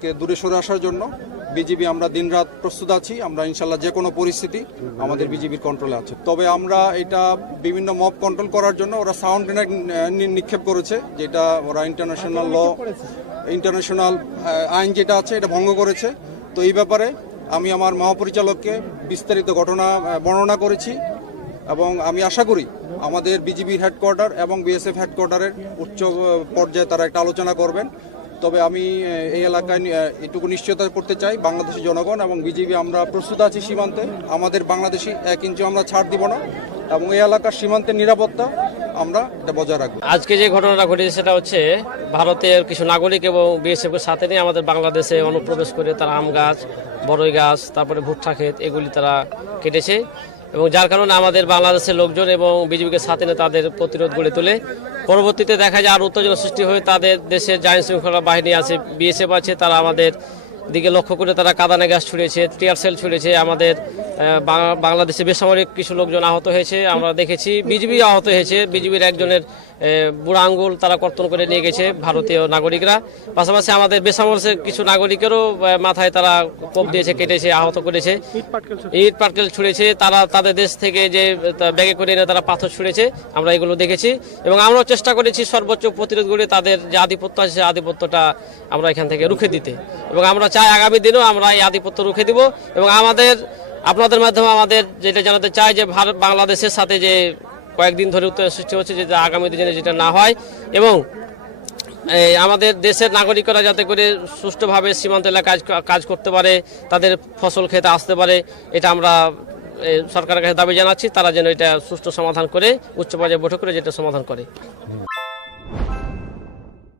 দূরে সরে আসার জন্য বিজিবি আমরা দিনরাত প্রস্তুত আছি। আমরা ইনশাল্লাহ যে কোনো পরিস্থিতি আমাদের বিজিবির কন্ট্রোলে আছে। তবে আমরা এটা বিভিন্ন মব কন্ট্রোল করার জন্য ওরা সাউন্ড গ্রেনেড নিক্ষেপ করেছে, যেটা ওরা ইন্টারন্যাশনাল আইন যেটা আছে এটা ভঙ্গ করেছে। তো এই ব্যাপারে আমি আমার মহাপরিচালককে বিস্তারিত ঘটনা বর্ণনা করেছি এবং আমি আশা করি আমাদের বিজিবির হেডকোয়ার্টার এবং বিএসএফ হেডকোয়ার্টারের উচ্চ পর্যায়ে তারা একটা আলোচনা করবেন। তবে আমি এই এলাকায় এটুকু নিশ্চয়তা করতে চাই, বাংলাদেশি জনগণ এবং বিজিবি আমরা প্রস্তুত আছি সীমান্তে। আমাদের বাংলাদেশি 1 ইঞ্চি আমরা ছাড় দিব না এবং এই এলাকার সীমান্তের নিরাপত্তা আমরা এটা বজায় রাখবো। আজকে যে ঘটনাটা ঘটেছে সেটা হচ্ছে ভারতের কিছু নাগরিক এবং বিএসএফের সাথে নিয়ে আমাদের বাংলাদেশে অনুপ্রবেশ করে তারা আম গাছ, বড়ই গাছ, তারপরে ভুট্টা ক্ষেত এগুলি তারা কেটেছে এবং যার কারণে আমাদের বাংলাদেশের লোকজন এবং বিজিবিকে সাথে নিয়ে তাদের প্রতিরোধ গড়ে তোলে। পরবর্তীতে দেখা যায় আর উত্তেজনা সৃষ্টি হয়ে তাদের দেশের আইন শৃঙ্খলা বাহিনী আছে, বিএসএফ আছে, তারা আমাদের দিকে লক্ষ্য করে তারা কাঁদানে গ্যাস ছুড়েছে, টিয়ার সেল ছুড়েছে। আমাদের বাংলাদেশে বেসামরিক কিছু লোকজন আহত হয়েছে, আমরা দেখেছি। বিজিবি আহত হয়েছে, বিজিবির একজনের বুড়া আঙ্গুল তারা কর্তন করে নিয়ে গেছে ভারতীয় নাগরিকরা। পাশাপাশি আমাদের বেসামরিক কিছু নাগরিকেরও মাথায় তারা কোপ দিয়েছে, কেটেছে, আহত করেছে, ইট পাটকেল ছুঁড়েছে। তারা তাদের দেশ থেকে যে ব্যাগে করে এনে তারা পাথর ছুঁড়েছে, আমরা এগুলো দেখেছি এবং আমরাও চেষ্টা করেছি সর্বোচ্চ প্রতিরোধ করে তাদের যে আধিপত্য আছে সেই আধিপত্যটা আমরা এখান থেকে রুখে দিতে এবং আমরা চাই আগামী দিনেও আমরা এই আধিপত্য রুখে দিব। এবং আপনাদের মাধ্যমে আমাদের যেটা জানাতে চাই যে বাংলাদেশের সাথে যে কয়েকদিন ধরে উত্তেজনা সৃষ্টি হচ্ছে, যেটা আগামী দিনে যেটা না হয় এবং আমাদের দেশের নাগরিকরা যাতে করে সুষ্ঠুভাবে সীমান্ত এলাকায় কাজ করতে পারে, তাদের ফসল খেতে আসতে পারে, এটা আমরা সরকারের কাছে দাবি জানাচ্ছি। তারা যেন এটা সুষ্ঠু সমাধান করে উচ্চ পর্যায়ে বৈঠক করে যেটা সমাধান করে।